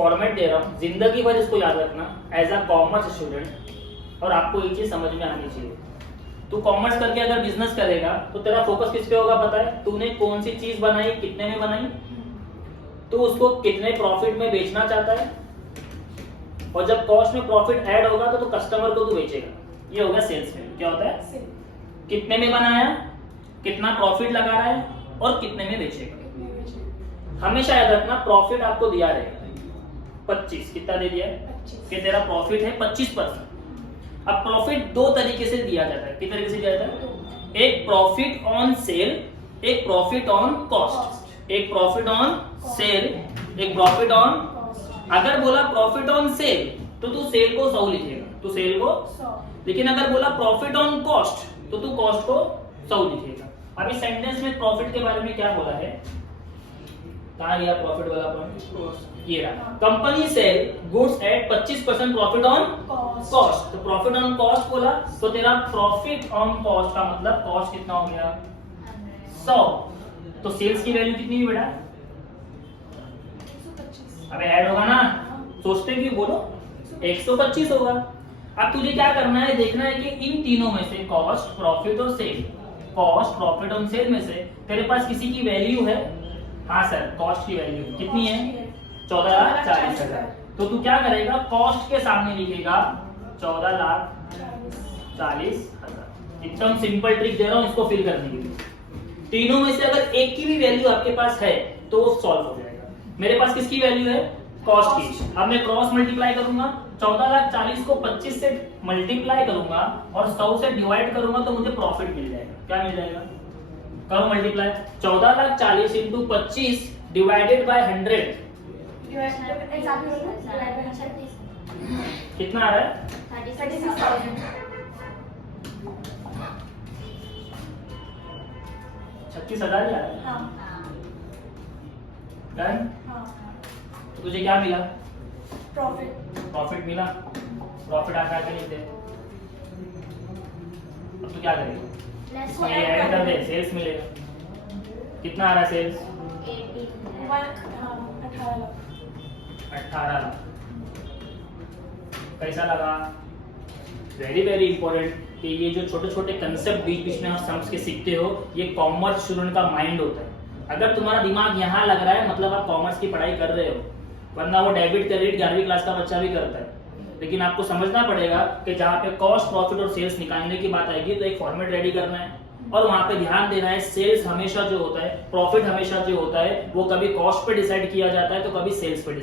Format दे रहा हूँ, जिंदगी भर इसको याद रखना एज अ कॉमर्स स्टूडेंट। और आपको ये चीज समझ में आनी चाहिए, तू कॉमर्स करके अगर बिजनेस करेगा तो तेरा फोकस किस पे होगा पता है? तूने कौन सी चीज बनाई, कितने में बनाई, तू उसको कितने प्रॉफिट में बेचना चाहता है, और जब कॉस्ट में प्रॉफिट ऐड होगा तो कस्टमर को तू बेचेगा। ये होगा सेल्स में। क्या होता है? कितने में बनाया, कितना प्रॉफिट लगा रहा है और कितने में बेचेगा। हमेशा याद रखना प्रॉफिट आपको दिया रहेगा 25, कितना दे दिया है कि तेरा प्रॉफिट है 25%। अब प्रॉफिट दो तरीके से दिया जाता है। किस तरीके से दिया जाता है? एक प्रॉफिट ऑन सेल, एक प्रॉफिट ऑन कॉस्ट। एक प्रॉफिट ऑन सेल, एक प्रॉफिट ऑन। अगर बोला प्रॉफिट ऑन सेल तो तू सेल को 100 लिखेगा, तू सेल को 100। लेकिन अगर बोला प्रॉफिट ऑन कॉस्ट तो तू कॉस्ट को 100 लिखेगा। अब इस सेंटेंस में प्रॉफिट के बारे में क्या बोला है? कहाँ गया प्रॉफिट वाला पॉइंट? ये रहा, company sell goods at 25% profit on cost. तो प्रॉफिट ऑन कॉस्ट बोला तो तेरा प्रॉफिट ऑन कॉस्ट का मतलब कॉस्ट कितना हो गया? 100। तो सेल्स की वैल्यू कितनी हुई बेटा? 125। अबे ऐड होगा ना, सोचते कि बोलो 125 होगा। अब तुझे क्या करना है, देखना है कि इन तीनों में से कॉस्ट, प्रॉफिट और सेल, कॉस्ट, प्रॉफिट और सेल में से तेरे पास किसी की वैल्यू है? हाँ सर, कॉस्ट की वैल्यू कितनी है? 14,40,000। तो तू क्या करेगा, कॉस्ट के सामने लिखेगा 14,40,000। एकदम सिंपल ट्रिक दे रहा हूं इसको फिल करने के लिए। तीनों में से अगर एक की भी वैल्यू आपके पास है तो वो सॉल्व हो जाएगा। मेरे पास किसकी वैल्यू है? कॉस्ट की। अब मैं क्रॉस मल्टीप्लाई करूंगा, 14,40,000 को 25 से मल्टीप्लाई करूंगा और 100 से डिवाइड करूंगा तो मुझे प्रॉफिट मिल जाएगा। क्या मिल जाएगा? करो मल्टीप्लाई, 14,40,000 इंटू 25 डिवाइडेड बाय 100 कितना आ रहा है? 36,000 ही आ रहा है। डन? तो तुझे क्या मिला? प्रॉफिट मिला। प्रॉफिट आकर के लिख दे। अब तू क्या करेगा? इसमें ये ऐड कर दे, सेल्स मिलेगा। कितना आ रहा है सेल्स? 18 लाख। कैसा लगा? वेरी वेरी इंपॉर्टेंट कि ये जो छोटे छोटे कंसेप्ट बीच बीच में आप समझ के सीखते हो, ये कॉमर्स स्टूडेंट का माइंड होता है। अगर तुम्हारा दिमाग यहाँ लग रहा है मतलब आप कॉमर्स की पढ़ाई कर रहे हो, वरना वो डेबिट क्रेडिट 11वीं क्लास का बच्चा भी करता है। लेकिन आपको समझना पड़ेगा कि जहाँ पे कॉस्ट, प्रॉफिट और सेल्स निकालने की बात आएगी तो एक फॉर्मेट रेडी करना है और वहां पे ध्यान देना है सेल्स हमेशा जो होता है, प्रॉफिट हमेशा जो होता है वो कभी कॉस्ट पे डिसाइड किया जाता है तो कभी सेल्स पे डिसाइड